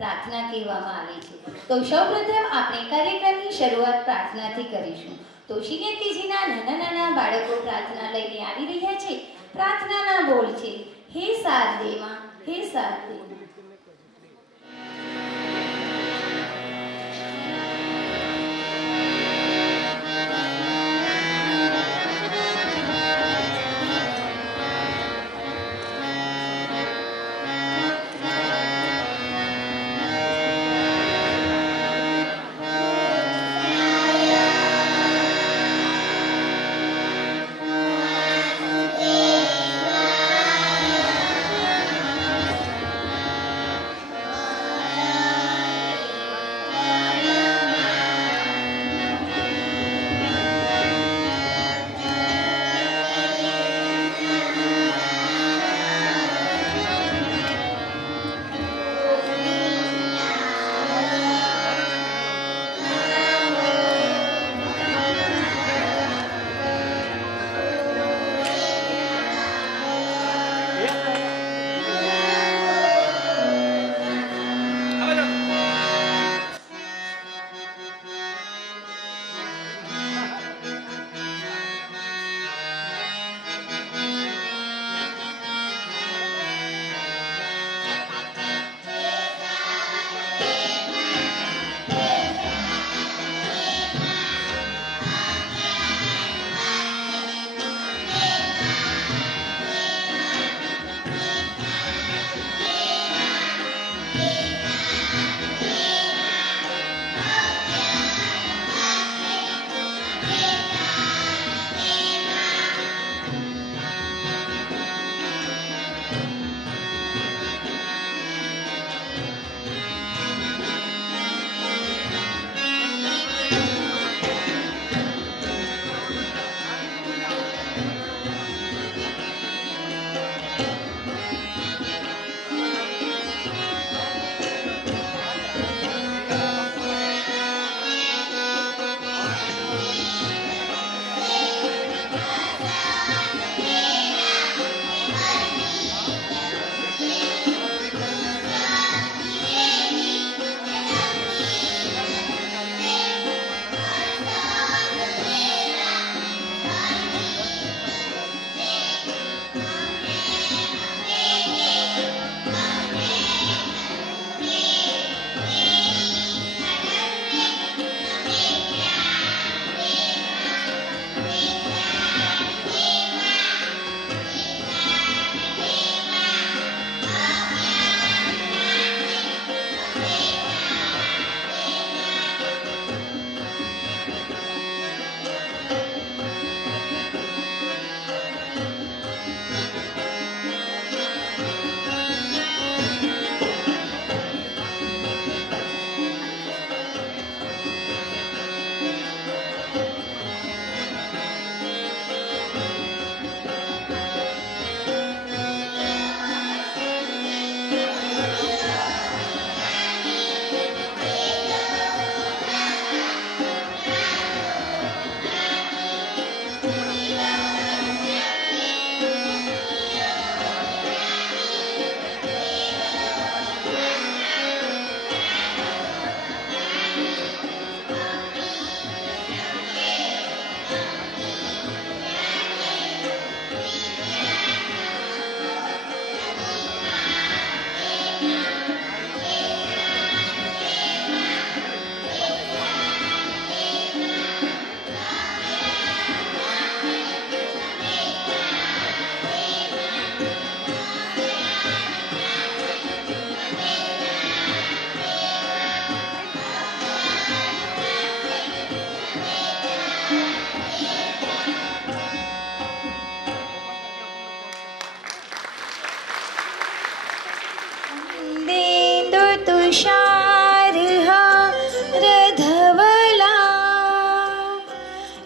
प्रार्थना कहेवामां आवे छे। तो सौप्रथम આપણે કાર્યક્રમની શરૂઆત પ્રાર્થનાથી કરીશું। તો શ્રીનેતીજીના નાના નાના બાળકો પ્રાર્થના લઈને આવી રહ્યા છે। પ્રાર્થનાના બોલ છે, હે શારદે માં, હે શારદે માં।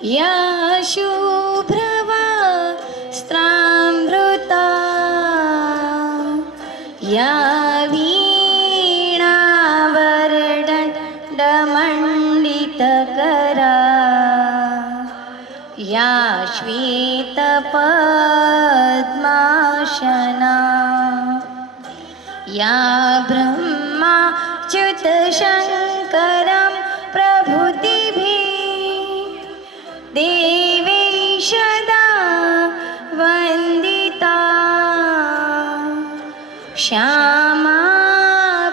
या शुभ्रवस्त्रामृता या वीणावरदण्डमण्डितकरा या श्वेतपद्मासना या ब्रह्मा श्यामा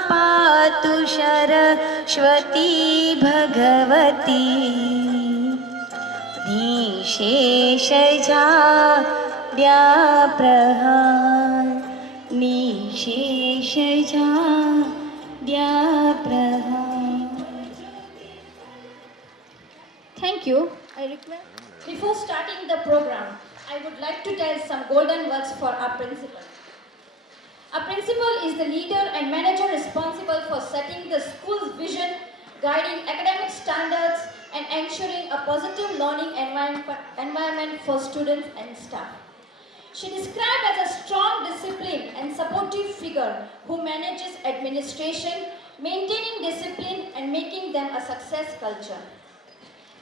पातु Saraswati Bhagwati निशेषजाड्याप्रहार निशेषजाड्याप्रहार. Thank you. I request. Before starting the program, I would like to tell some golden words for our principal. Our principal is the leader and manager responsible for setting the school's vision, guiding academic standards, and ensuring a positive learning environment for students and staff. She described as a strong, disciplined, and supportive figure who manages administration, maintaining discipline, and making them a success culture.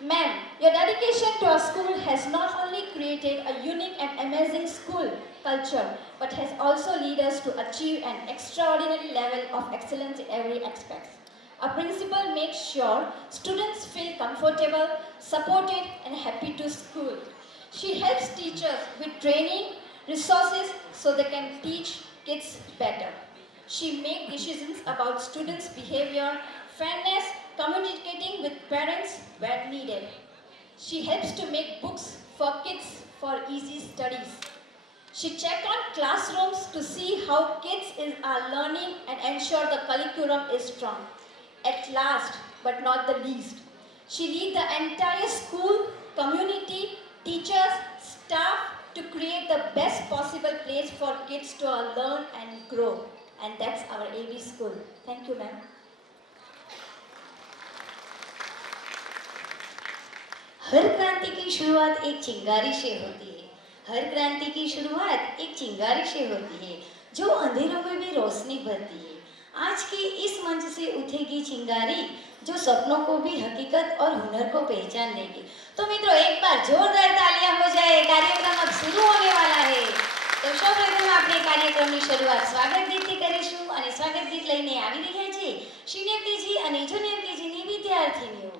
Ma'am, your dedication to our school has not only created a unique and amazing school culture, but has also led us to achieve an extraordinary level of excellence in every aspect. Our principal makes sure students feel comfortable, supported, and happy to school. She helps teachers with training, resources, so they can teach kids better. She makes decisions about students' behavior, fairness, communicating with parents where needed. She helps to make books for kids for easy studies. She checks on classrooms to see how kids are learning and ensure the curriculum is strong. At last, but not the least, she leads the entire school, community, teachers, staff to create the best possible place for kids to learn and grow. And that's our AB school. Thank you, ma'am. हर क्रांति की शुरुआत एक चिंगारी से होती है. हर क्रांति की शुरुआत एक चिंगारी से होती है जो अंधेरों में भी रोशनी भरती है. आज के इस मंच से उठेगी चिंगारी जो सपनों को भी हकीकत और हुनर को पहचान देगी. तो मित्रों, एक बार जोरदार तालियां हो जाए. कार्यक्रम अब शुरू होने वाला है. तो સૌપ્રથમ આપણે કાર્યક્રમની શરૂઆત સ્વાગત ગીતથી કરીશું અને સ્વાગત ગીત લઈને આવી રહ્યા છે સિનિયર કેજી અને જુનિયર કેજીની વિદ્યાર્થીનીઓ.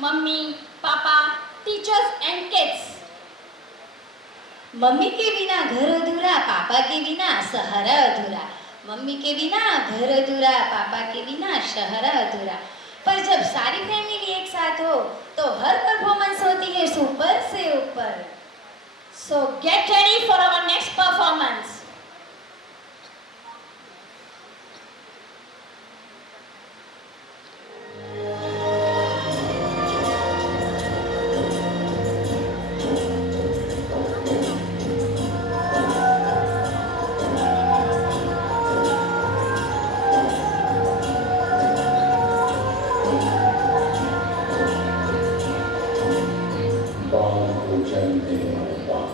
mummy, papa, teachers and kids. Mummy के बिना घर अधूरा, पापा के बिना सहारा अधूरा। मम्मी के बिना घर अधूरा, पापा के बिना शहरा अधूरा। पर जब सारी फैमिली एक साथ हो तो हर परफॉर्मेंस होती है सुपर से ऊपर। So get ready for our next performance. बाल को जन्म देने वाला बाप,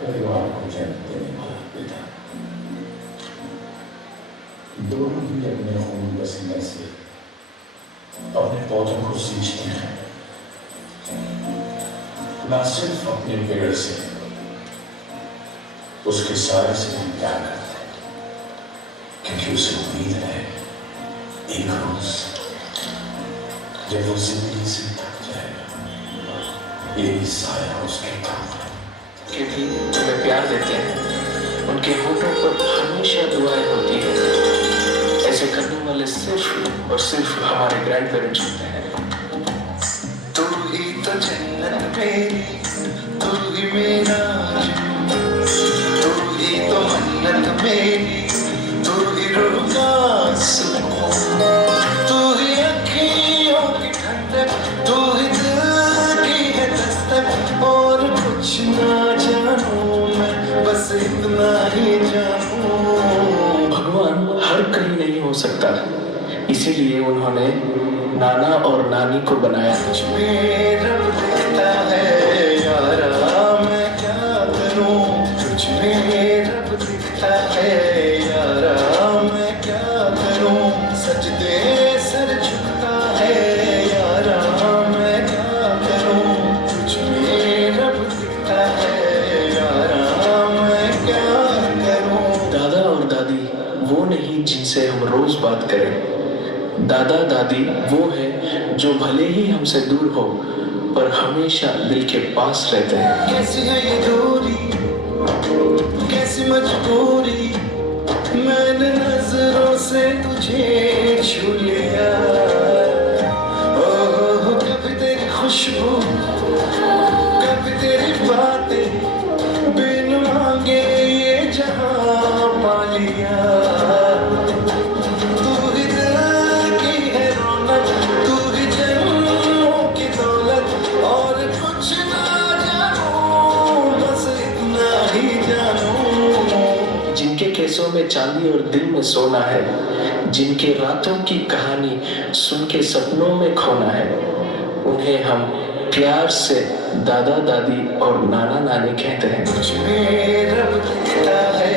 परिवार को जन्म देने वाला पिता, दोनों ही अपने खून पसीने से अपने पौधों को सींचते हैं, न सिर्फ अपने पेड़ से, उसके सारे से भी प्यार करते हैं, क्योंकि उसे उम्मीद है एक रोज जब वो जिंदगी से थक जाएगा, यही साया उसके काम के भी तुम्हें प्यार देते हैं, उनके होठों पर हमेशा दुआएं होती है। ऐसे करने वाले सिर्फ और सिर्फ हमारे ग्रैंड पेरेंट्स होते हैं। तू ही तो जन्नत मेरी, तू ही मेरा जन्नत, तू ही तो मन्नत मेरी, तू ही रूह का सुकून, तू ही अखियों की ठंडक, तू ही दिल की है दस्तक, और कुछ ना जानूं मैं, बस इतना ही जानूं। भगवान हर कहीं नहीं हो सकता, इसीलिए उन्होंने नाना और नानी को बनाया। कुछ में रब दिखता है यारा, मैं क्या करूं, कुछ में रब दिखता है यारा, मैं क्या करूं, सजदे सर झुकता है यारा, मैं क्या करूं, कुछ में रब दिखता है यारा, मैं क्या करूं। दादा और दादी वो नहीं जिनसे हम रोज बात करें। दादा दादी वो है जो भले ही हमसे दूर हो पर हमेशा दिल के पास रहते हैं। कैसी है ये दूरी, कैसी मजबूरी, मैंने नजरों से तुझे छू लिया, ओह कभी तेरी खुशबू, कभी तेरी बातें, बिन मांगे ये जहां पा लिया। तू ही दिल की है रौनक, तू ही जन्मों की दौलत, और कुछ ना जानूं, बस इतना ही जानूं। जिनके केसों में चांदी और दिल में सोना है, जिनके रातों की कहानी सुन के सपनों में खोना है, उन्हें हम प्यार से दादा दादी और नाना नानी कहते हैं। कुछ में रब दिखता है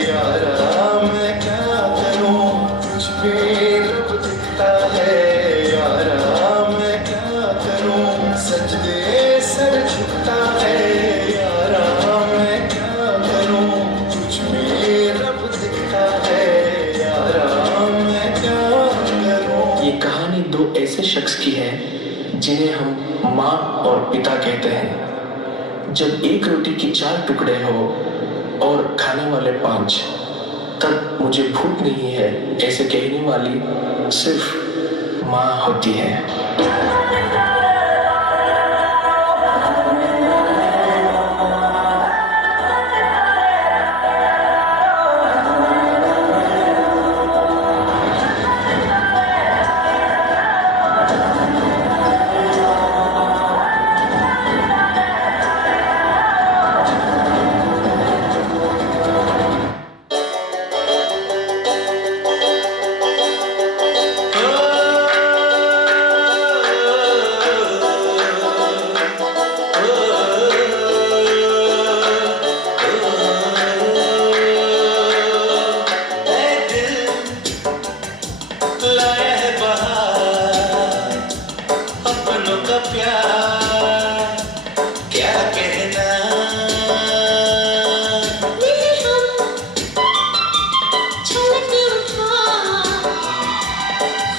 यारा, मैं क्या करूं, कुछ में रब दिखता है यारा, मैं क्या करूं, सजदे सर झुकता है यारा, मैं क्या करूं, कुछ में रब दिखता है यारा, मैं क्या करूं। ये कहानी दो ऐसे शख्स की है जिन्हें हम माँ और पिता कहते हैं। जब एक रोटी की 4 टुकड़े हो और खाने वाले 5, तब मुझे भूख नहीं है ऐसे कहने वाली सिर्फ माँ होती है।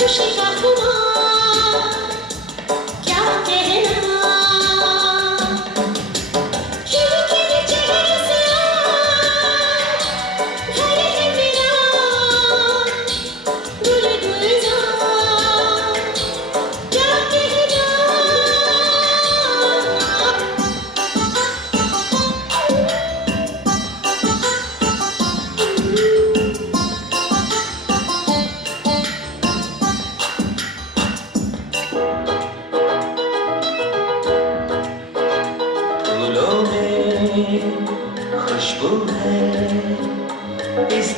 खुशी का खुमार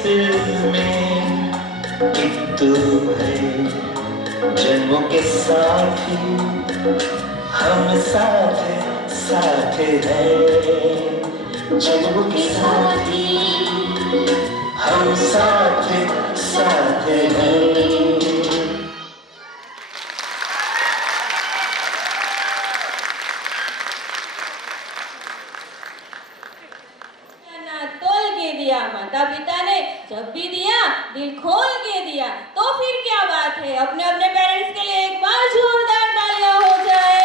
दिल में एक तू है, जन्मों के साथी हम साथ साथ हैं, जन्मों के साथी हम साथ साथ हैं। तोल के दिया, माता पिता ने जब भी दिया दिल खोल के दिया, तो फिर क्या बात है। अपने अपने पेरेंट्स के लिए एक बार जोरदार तालियां हो जाए।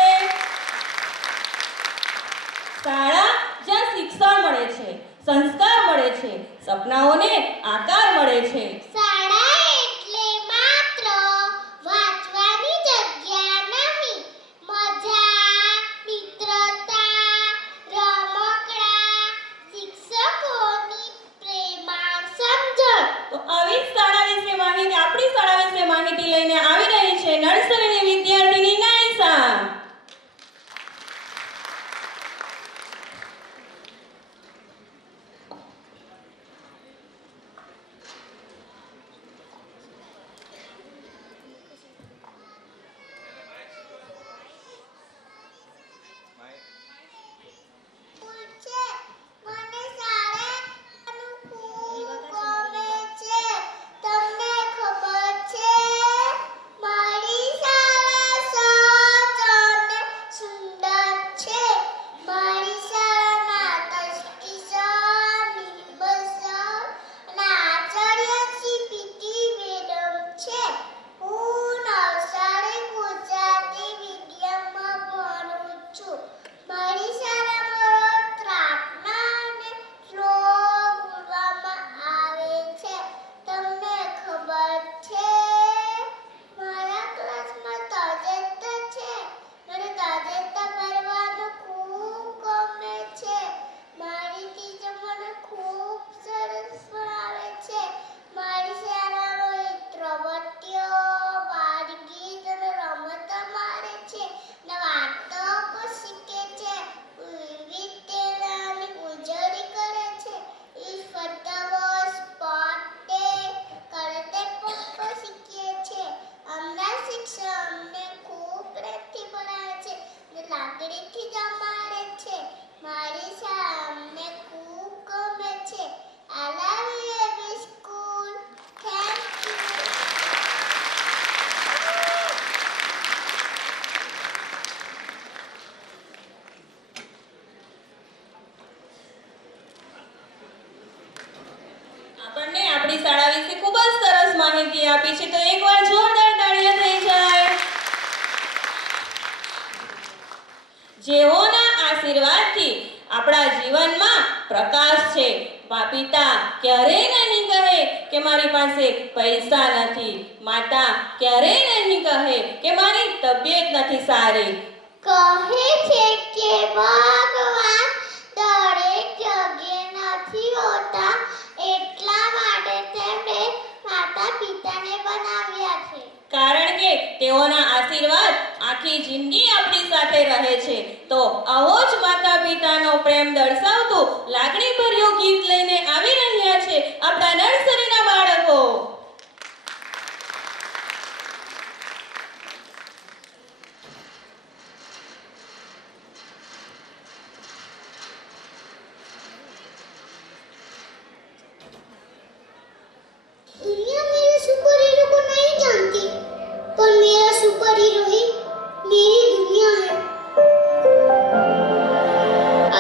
शाळा જ્યાં શિક્ષણ મળે છે, સંસ્કાર મળે છે, સપનાઓને આકાર મળે છે। શાળા એટલે માત્ર વાંચવાની જગ્યા નહીં, મજા, મિત્રતા, રમકડા, શિક્ષકોની પ્રેમાળ સમજણ। તો આવી શાળા વિશે માહિતી, આપણી શાળા વિશે માહિતી લઈને આવી રહી છે નર્સરીની વિદ્યાર્થીની નાયસા। પૂછે, મને શાળાનું ખૂબ ગમે છે, તમને ખબર છે? મારી શાળા સ્વચ્છ અને સુંદર છે। મારી શાળામાં ટ્રસ્ટી સર, પ્રિન્સિપલ સર અને આચાર્ય શ્રી પીટી મેડમ છે। હું નવસારી ગુજરાતી મીડિયમમાં ભણું છું। મારી શાળામાં રોજ પ્રાર્થના અને શ્લોક બોલવામાં આવે છે, તમને ખબર છે? મારા ક્લાસમાં તાજેતર છે, મને તાજેતર ભણવાનું ખૂબ ગમે છે। મારી ટીચર મને ખૂબ સરસ ભણાવે છે। મારી શાળામાં પ્રવૃત્તિઓ, બાળગીત અને રમતો મારે છે ને વાર્તાઓ પણ શીખે છે। વિવિધ તહેવારોની ઉજવણી કરે છે। ઈશ્વર દિવસ, સ્પોર્ટ ડે, કરતે પણ શીખીએ છીએ। અમારા શિક્ષક અમને ખૂબ પ્રેમથી ભણાવે છે ને લાગણીથી જમાડે છે। મારી શાળા અમને ખૂબ ગમે છે। I love you, every school. Thank you. આપણને આપણી શાળા વિશે ખૂબ જ સરસ માહિતી આપી છે, તો એકવાર જોરદાર તાળીઓ થઈ જાય। જેઓના આશીર્વાદથી આપણા જીવનમાં પ્રકાશ છે। પિતા ક્યારેય નહીં કહે કે મારી પાસે પૈસા નથી, માતા ક્યારેય નહીં કહે કે મારી તબિયત નથી સારી। કહે છે કે ભગવાન દરેક જગ્યાએ નથી હોતા, એટલા માટે તેમણે માતા પિતાને બનાવ્યા છે। કારણ કે તેઓના આશીર્વાદ આખી જિંદગી આપણી સાથે રહે છે। તો આવો જ માતા પિતાનો પ્રેમ દર્શાવતું લાગણીભર્યું ગીત લઈને આવી રહ્યા છે આપણા નર્સરીના બાળકો। दुनिया मेरे सुपर हीरो को नहीं जानती, पर मेरा सुपर हीरो ही मेरी दुनिया है।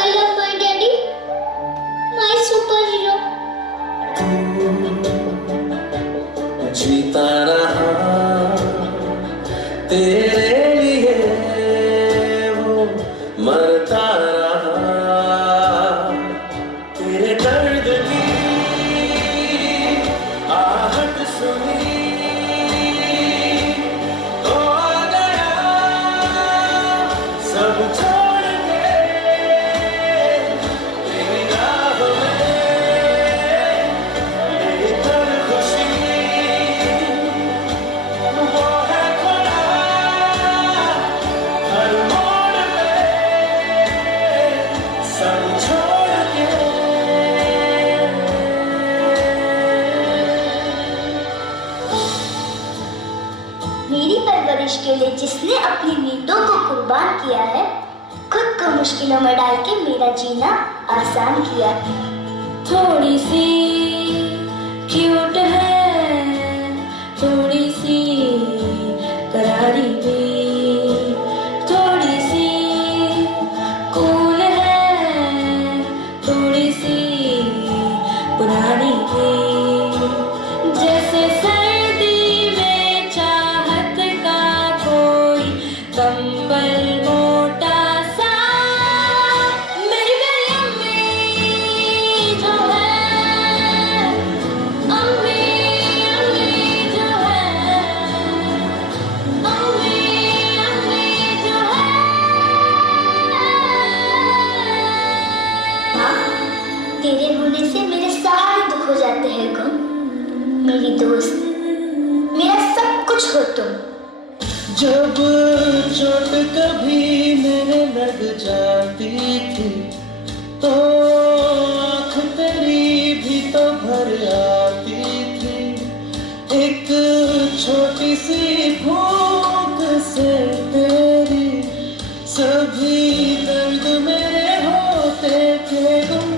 I love my daddy, my super hero. जीता रहा तेरे लिए, वो मरता रहा तेरे दर्द की आहट सुनी तो आ गया सब छोड़ के तेरी राह में ले मुश्किलें जिसने अपनी नींदों को कुर्बान किया है, खुद को मुश्किलों में डाल के मेरा जीना आसान किया है। थोड़ी सी क्यूट है, थोड़ी सी करारी भी, थोड़ी सी कूल है, थोड़ी सी पुरानी भी। जैसे सर्दी में चाहत का कोई कंबल मोटा सा, मेरी मेरी अम्मी जो है, अम्मी अम्मी जो है, अम्मी अम्मी जो है। माँ, तेरे होने से मेरे सारे दुख हो जाते हैं गुम। मेरी दोस्त, मेरा सब कुछ हो तुम। जब चोट कभी मेरे लग जाती थी तो आँख तेरी भी तो भर आती थी। एक छोटी सी फूंक से तेरी सभी दर्द मेरे होते थे गुम।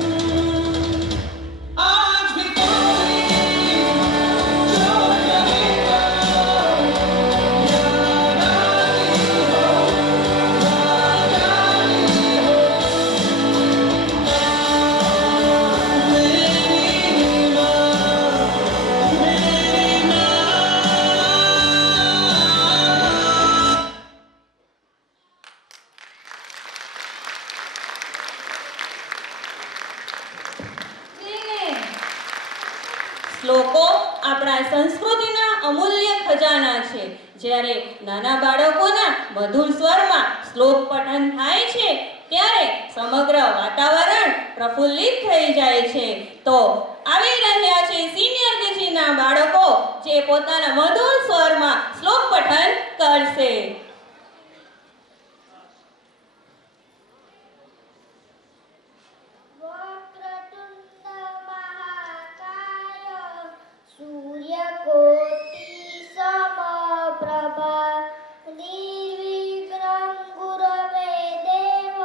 आज भी कोई जो कहेगा શ્લોકો આપણા સંસ્કૃતિના અમૂલ્ય ખજાના છે. જ્યારે નાના બાળકોના મધુર સ્વરમાં શ્લોક પઠન થાય છે ત્યારે સમગ્ર વાતાવરણ પ્રફુલ્લિત થઈ જાય છે. તો આવી રહ્યા છે સિનિયર કેજીના બાળકો જે પોતાના મધુર સ્વરમાં શ્લોક પઠન કરશે. वक्रतुंड महाकाय सूर्यकोटि समप्रभा निर्विघ्नं गुरवे देव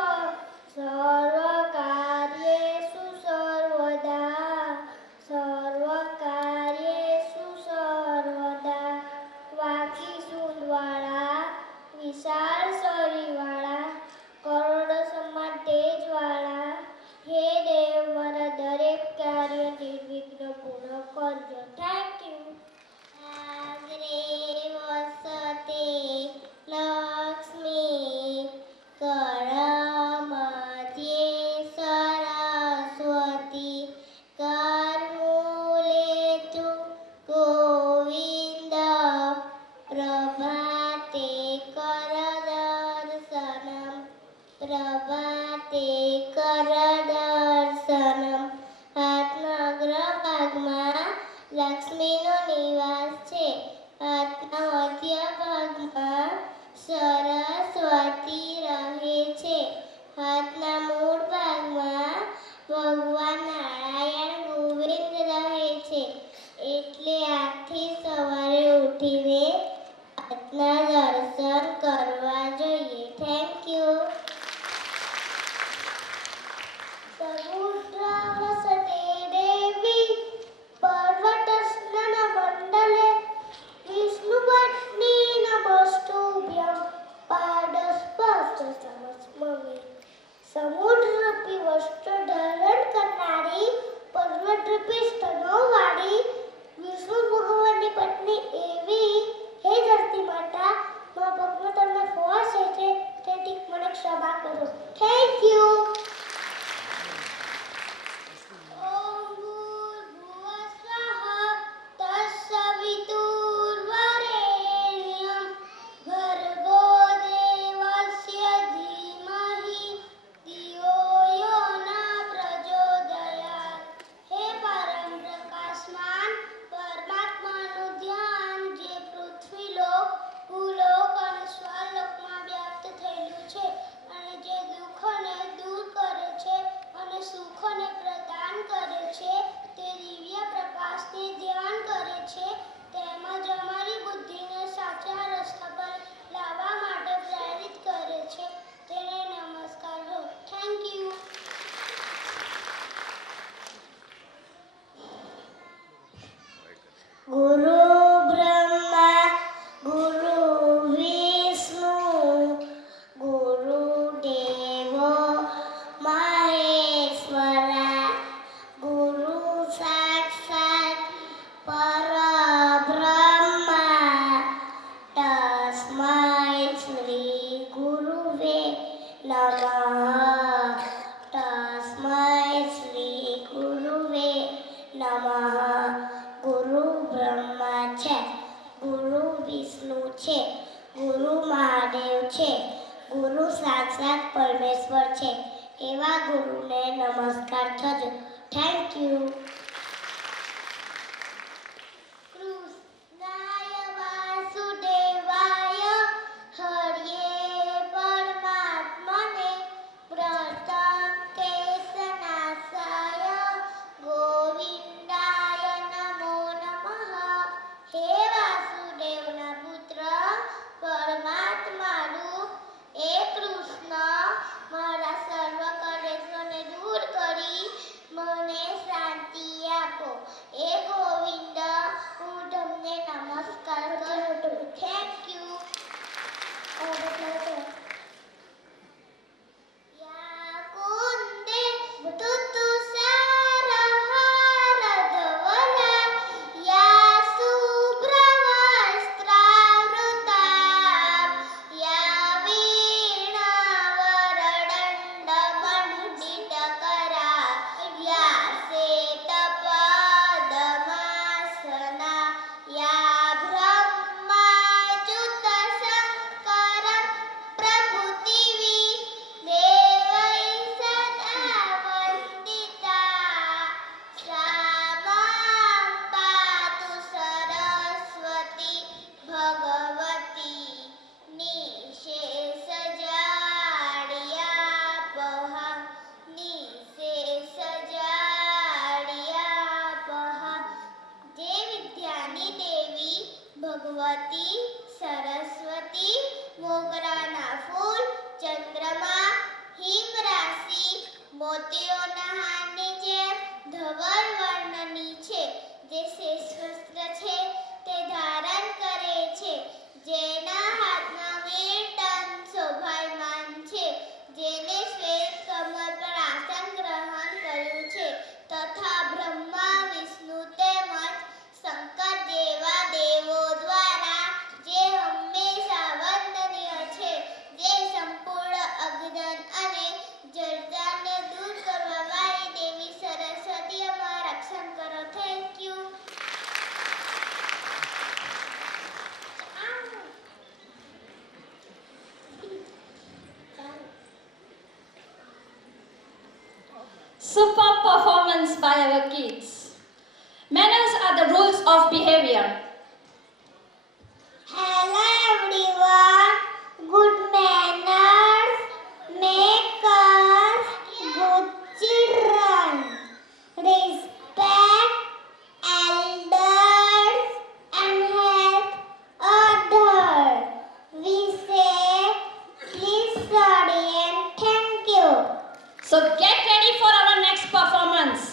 सर्वकार्येषु सर्वदा सर्वकार्येषु सर्वदा। वाकी सूंदवाड़ा विशाल शरीरवाड़ा करोड़ समान तेजवाड़ा हे देव मारा दरेक कार्य निर्विघ्न पूर्ण करजो। Thank you. आग्रे वसते लक्ष्मी करमध्ये सरस्वती करमूले तु गोविंद प्रभाते करदर्शनम् प्रभाते करदर्शनम्। हाथना अग्रभागમાં લક્ષ્મીનો નિવાસ છે. હાથના મધ્ય ભાગમાં સરસ્વતી રહે છે. હાથના મૂળ ભાગમાં ભગવાન નારાયણ ગોવિંદ રહે છે. એટલે આજથી સવારે ઉઠીને હાથના દર્શન કરવા જોઈએ. Thank you. समुद्र वसते देवी पर्वत स्नान मंडले विष्णुपत्नी नमस्तुभ्यं। નમઃ. ગુરુ બ્રહ્મા છે, ગુરુ વિષ્ણુ છે, ગુરુ મહાદેવ છે, ગુરુ સાક્ષાત પરમેશ્વર છે. એવા ગુરુને નમસ્કાર થજો. Thank you. કૃષ્ણાય વાસુદેવાય હર્યે પરમાત્મને પ્રથમ કેશનાશાય ગોવિંદાય નમો નમઃ. હે વાસુદેવના પુત્ર પરમાત્મા રૂપ એ કૃષ્ણ, મારા સર્વ કલેશોને દૂર કરી મને શાંતિ આપો. એ ગોવિંદ, હું તમને નમસ્કાર કરું છું. Thank you. યા કુંદે તુતુષારહારધવલા યા શુભ્રવસ્ત્રાવૃતા યા વીણાવરદંડમંડિતકરા યા શ્વેતપદ્માસના યા બ્રહ્માચ્યુતશંકરં પ્રભૃતિવી દેવૈ સદા વંદિતા. સા માં પાતુ સરસ્વતી ભગવતી નિશેષજાડ્યાપહા નિશેષજાડ્યાપહા. જે વિદ્યાની દેવી ભગવતી સરસ્વતી મોગરાના ફૂલ, ચંદ્રમા, હિમ રાશિ, મોતીઓના હારની જેમ ધવલ વર્ણની છે, જે શેષવસ્ત્ર છે તે ધારણ કરે છે, જેના હાથમાં વીરટન શોભાયમાન છે, જેને શ્વેત કમળ પર આસન ગ્રહણ કર્યું છે, તથા બ્રહ્મા, વિષ્ણુ તેમજ શંકર જેવા દેવો દ્વારા જે હંમેશા વંદનીય છે, જે સંપૂર્ણ અજ્ઞાન અને જડતાને દૂર કરવા વાળી દેવી સરસ્વતી, અમારું રક્ષણ કરો. Thank you. Superb performance by our kids. Manners are the rules of behavior. Hello everyone. Good manners make us good children. Respect elders and help others. We say please, study and thank you. So get ready for our next performance.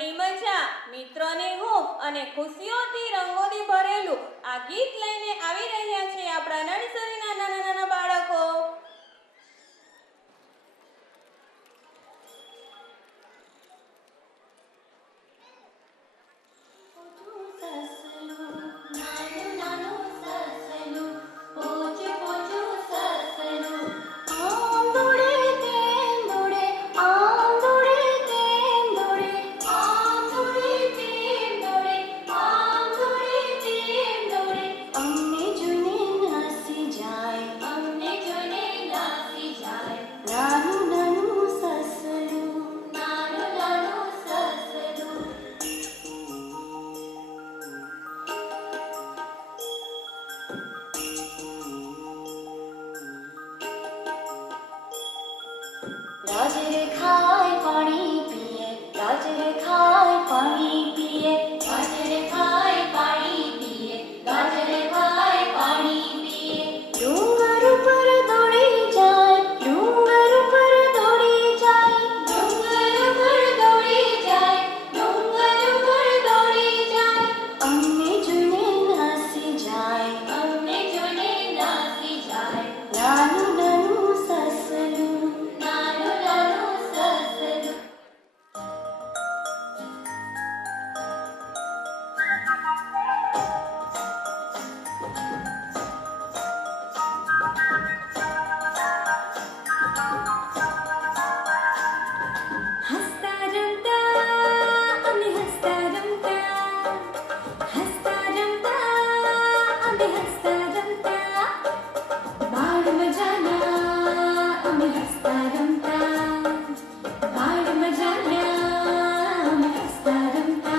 બાળપણની મજા, મિત્રોની હૂંફ અને ખુશીઓથી રંગોથી ભરેલું આ ગીત લઈને આવી રહ્યા છે આપણા નર્સરીના નાના નાના બાળકો. गाजर खाए पानी पिए, गाजर खाए पानी पिए, गाजर खाए पानी पिए, गाजर खाए पानी पिए. डूंगर ऊपर दौड़ी जाए, डूंगर ऊपर दौड़ी जाए, डूंगर ऊपर दौड़ी जाए, डूंगर ऊपर दौड़ी जाए. अम्मे जुने नासी जाए, अम्मे जुने नासी जाए. नानू नानू ससलू, नानू नानू ससलू. हसता रमता आम्ही हसता रमता, हसता रमता आम्ही हसता रमता. बाळ मजाला आम्ही हसता रमता, बाळ मजाला आम्ही हसता रमता.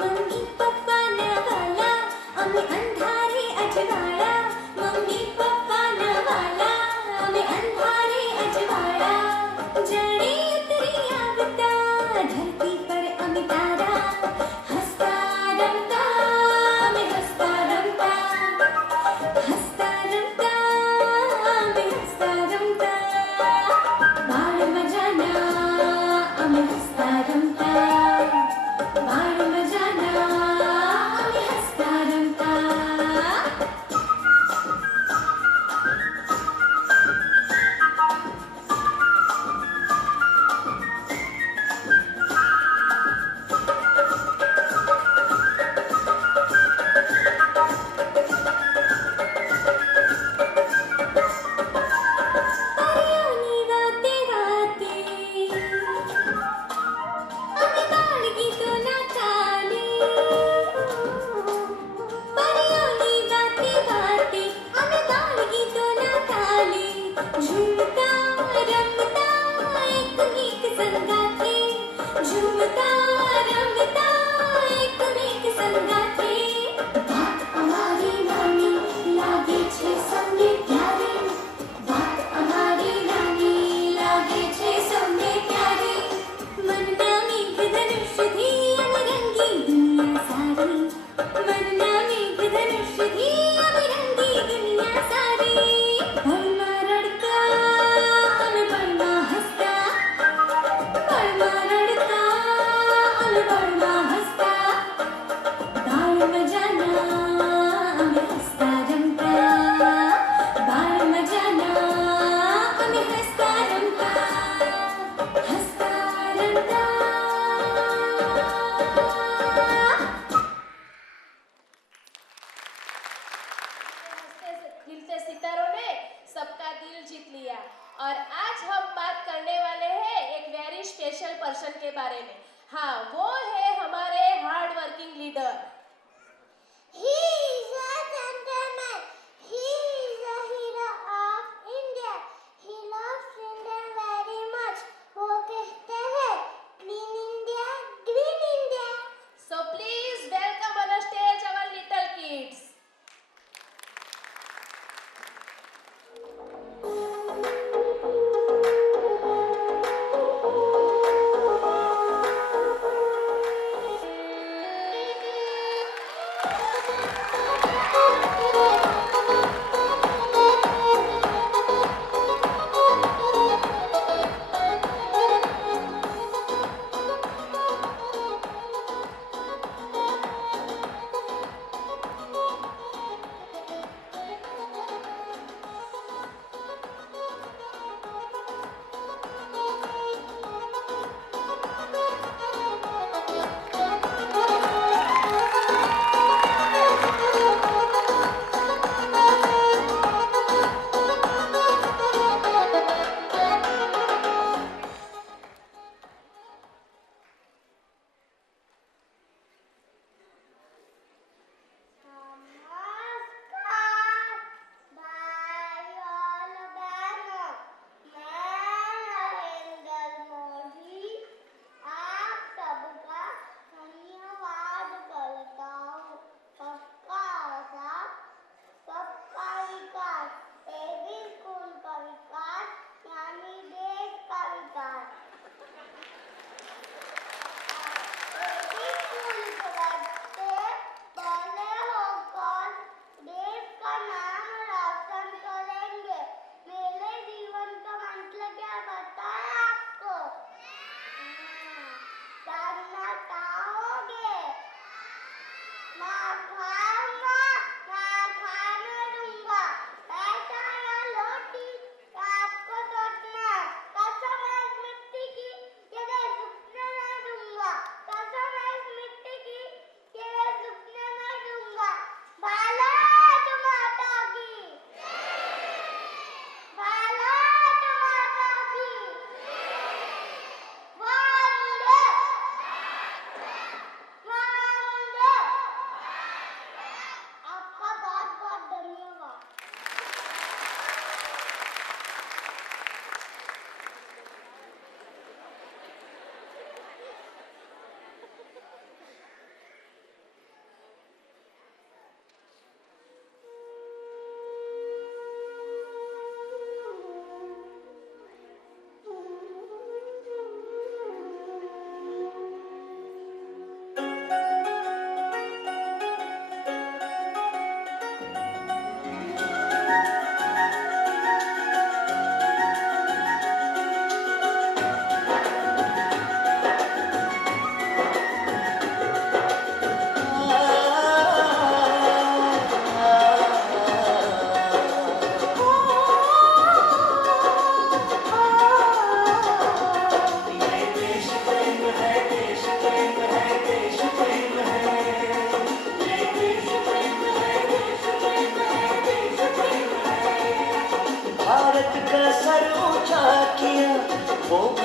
मम्मी पप्पा नवाला आम्ही अंधारी अजवाळा, मम्मी पप्पा नवाला आम्ही अंधारी अजवाळा. जड़ी उतरी आवता धरती पर अमी तारा, हसता रमता आम्ही हसता रमता, हसता रमता आम्ही हसता रमता. बाळ मजाना आम्ही हसता रमता, बाळ मजाना आम्ही हसता रमता. परियोनी वाते वाते आम्ही बाळगीतोना ताली, परियोनी वाते वाते आम्ही बाळगीतोना ताली. झुमता रमता एकमेक संगाथे, झुमता रमता एकमेक संगाथे. बात અમારી નાની લાગે છે સૌને પ્યારે, बात हमारी नानी लागे छे सौने प्यारी. मनना मेघधनुष थी अमरंगी दुनिया सारी, मनना मेघधनुष थी अमरंगी दुनिया सारी. पळमा रडता अन पळमा हसता, पळमा रडता अन पळमा हसता. बाळ मजाना आम्ही हसता रमता, बाळ मजाना आम्ही हसता रमता, हसता रमता. खिलते सितारों ने सबका दिल जीत लिया. और आज हम बात करने वाले हैं एक वेरी स्पेशल पर्सन के बारे में. हाँ, वो है हमारे hard working leader. He is a gentleman. He is a hero of India. He loves India very much. वो कहते हैं Clean India, Green India. So please welcome on the stage our little kids.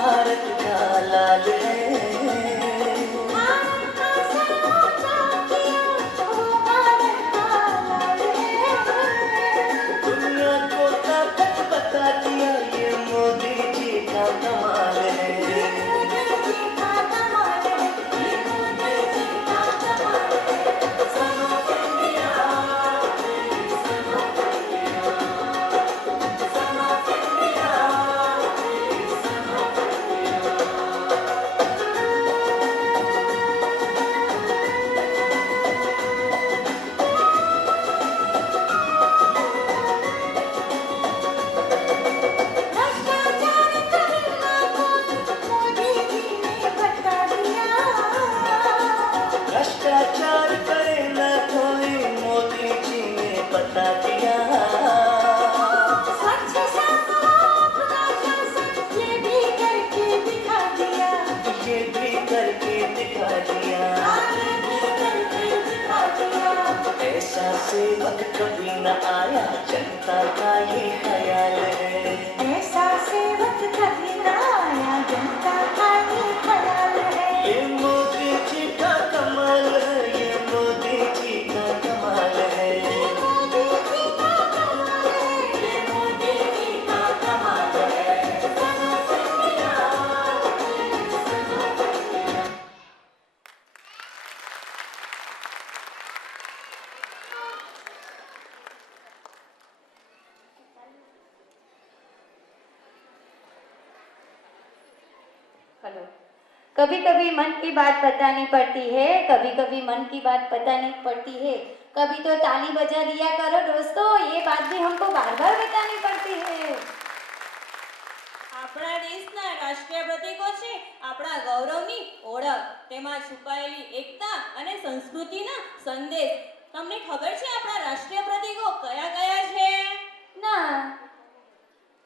Bharat का लाल है। भारत का sir ऊंचा किया तो भारत का लाल है। दुनिया को ताकत बता दिया ये मोदी जी का कमाल है। मोदी जी का कमाल है, ये मोदी जी का कमाल है। Son of India, son of India, son of India, son of India. भ्रष्टाचार करना मोदी जी ने बता दिया। भ्रष्टाचार करे न कोई मोदी जी ने बता दिया। स्वच्छ शासन अपना शासन ये भी करके दिखा दिया। ये भी करके दिखा दिया। ये भी करके दिखा दिया। ऐसा सेवक कभी न आया जनता का ये ख्याल है। ऐसा सेवक कभी न आया जनता का ये ख्याल है। ये मोदी जी का कमाल है, ये मोदी जी का कमाल है। ये मोदी जी का कमाल है, ये मोदी जी का कमाल है। Son of India, son of India. Hello. कभी कभी मन की बात बतानी पड़ती है, कभी कभी मन की बात बतानी पड़ती है। कभी तो ताली बजा दिया करो दोस्तों, ये बात भी हमको बार बार बतानी पड़ती है। આપણા દેશના રાષ્ટ્રીય પ્રતીકો છે આપણા ગૌરવની ઓળખ, તેમાં છુપાયેલી એકતા અને સંસ્કૃતિના સંદેશ. તમને ખબર છે આપણા રાષ્ટ્રીય પ્રતીકો કયા કયા છે? ના,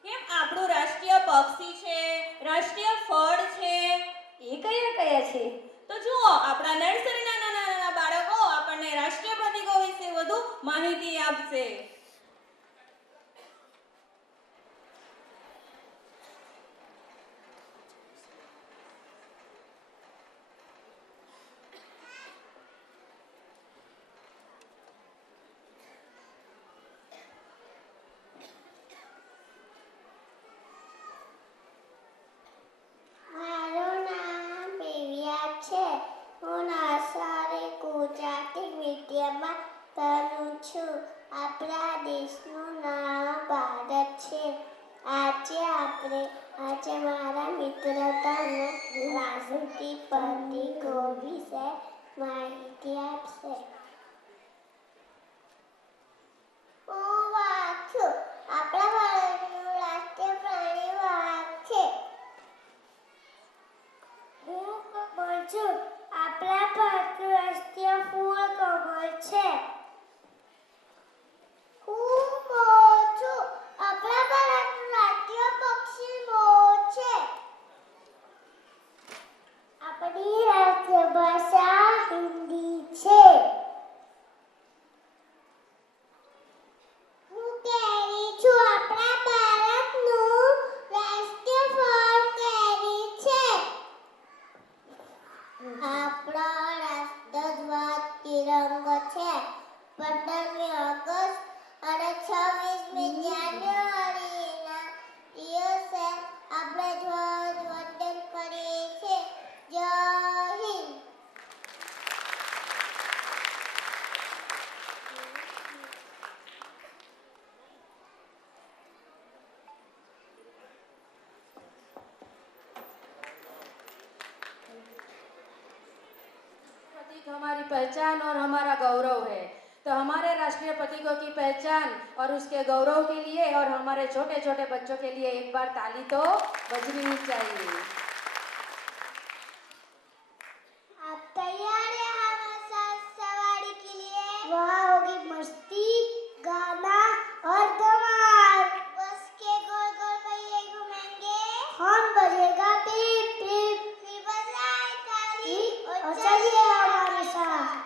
કેમ આપણું રાષ્ટ્રીય પક્ષી છે, રાષ્ટ્રીય ફળ છે. એ કયા કયા છે? તો જુઓ, આપણા નર્સરીના નાના નાના બાળકો આપણને રાષ્ટ્રીય પ્રતીકો વિશે વધુ માહિતી આપશે. મારું નામ પેવિયા છે. હું નર્સરી ગુજરાતી મીડિયમમાં ભણું છું. આપણા દેશનું નામ ભારત છે. આજે મારા મિત્રો તમને રાષ્ટ્રીય પ્રતીકો વિશે માહિતી આપશે. હું વાઘ છું. આપણા ભારતનું રાષ્ટ્રીય પ્રાણી વાઘ છે. હું કમળ છું. આપણા ભારતનું રાષ્ટ્રીય ફૂલ કમળ છે. હું મોર છું. આપણા ભારતનું રાષ્ટ્રીય પક્ષી મોર છે. આપણી રાષ્ટ્રીય ભાષા હિન્દી છે. હું કેરી છું. આપણા ભારતનું રાષ્ટ્રીય ફળ કેરી છે. આપણો રાષ્ટ્રધ્વજ તિરંગો છે. 15મી ઓગસ્ટ અને 26મી જાન્યુઆરીના દિવસે આપણે ધ્વજવંદન કરીએ છીએ. જય હિન્દ. प्रतीक हमारी पहचान और हमारा गौरव है। तो हमारे राष्ट्रीय प्रतीकों की पहचान और उसके गौरव के लिए और हमारे छोटे छोटे बच्चों के लिए एक बार ताली तो बजनी ही चाहिए। आप तैयार हैं हमारे साथ सवारी के लिए? वहाँ होगी मस्ती, गाना और धमाल. बस के गोल गोल पहिए घूमेंगे. हॉर्न बजेगा पीप पीप. फिर बजाए ताली और चलिए हमारे साथ.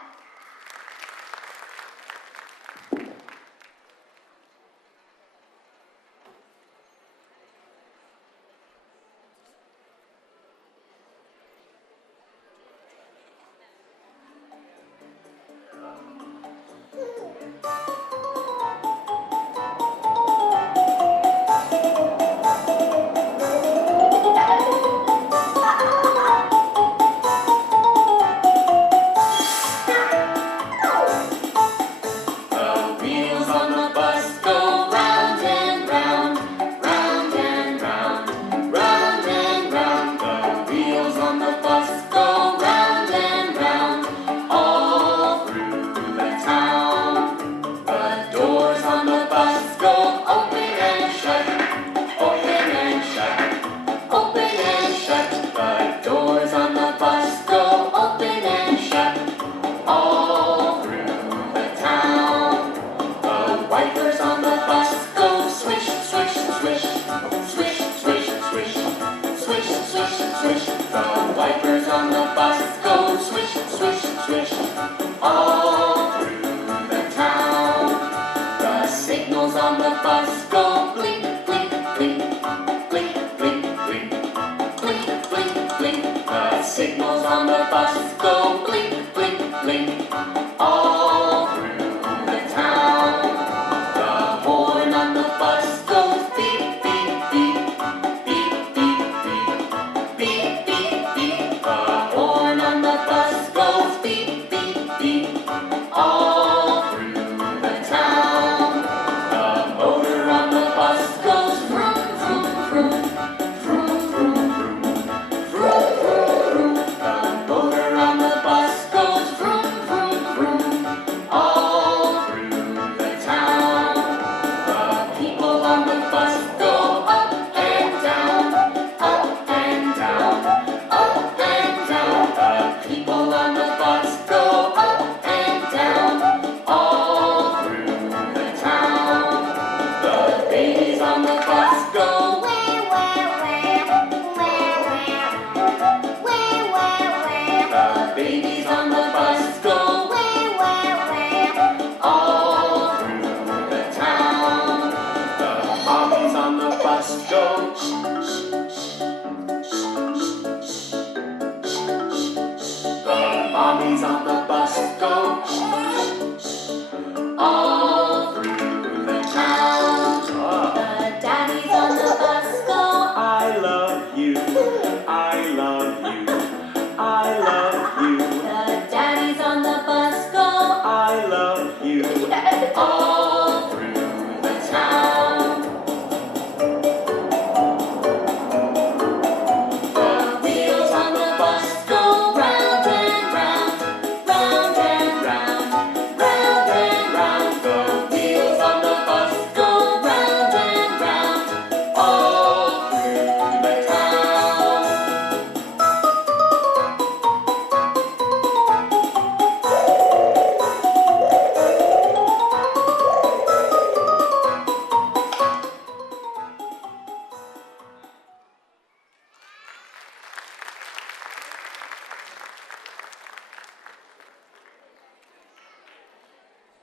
bus go blink, blink, blink, blink, blink, blink, blink, blink, blink. The signals on the bus go blink, blink, blink, all through the town. The horn on the bus goes beep, beep, beep, beep, beep, beep, beep, beep, beep. The horn on the bus goes beep, beep, beep, all through the town. The motor on the bus goes vroom, vroom, vroom, vroom, vroom, vroom, vroom, vroom, vroom. The motor on the bus goes vroom, vroom, vroom, all through the town. The people on the bus go up and down, up and down, up and down. The people on the bus go up and down, all through the town. The babies on the bus go Where, where, where, where, where, where, where, The babies on the bus go where, where, where. all through the town. The mommies on the bus go shh, shh, shh, shh, shh, shh, shh. The mommies on the bus go shh, shh, shh, all through the town. The daddies on the bus go. I love you, I love you, I love you, The daddies on the bus go. I love you. All